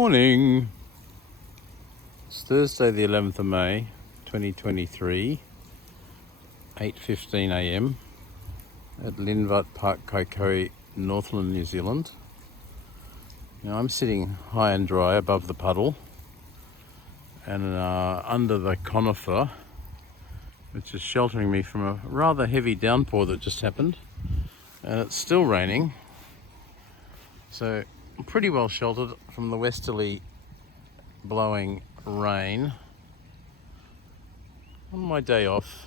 Morning. It's Thursday the 11th of May 2023, 8:15 a.m. at Linvat Park, Kaikoui, Northland, New Zealand. Now I'm sitting high and dry above the puddle and under the conifer, which is sheltering me from a rather heavy downpour that just happened, and it's still raining, so I'm pretty well sheltered from the westerly blowing rain. On my day off,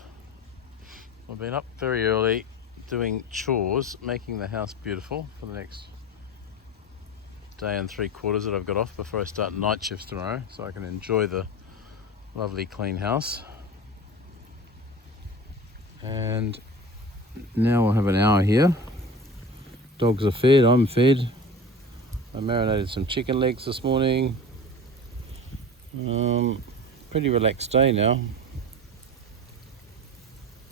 I've been up very early doing chores, making the house beautiful for the next day and 3/4 that I've got off before I start night shifts tomorrow, so I can enjoy the lovely clean house. And now we'll have an hour here. Dogs are fed, I'm fed. I marinated some chicken legs this morning. Pretty relaxed day now.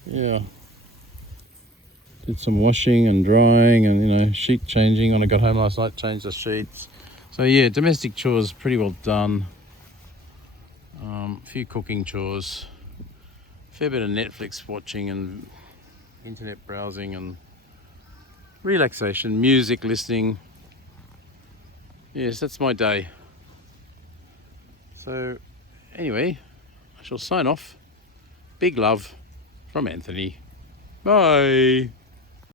Yeah. Did some washing and drying and sheet changing when I got home last night, changed the sheets. So yeah, domestic chores pretty well done. A few cooking chores. Fair bit of Netflix watching and internet browsing and relaxation, music listening. Yes, that's my day. So anyway, I shall sign off. Big love from Anthony. Bye.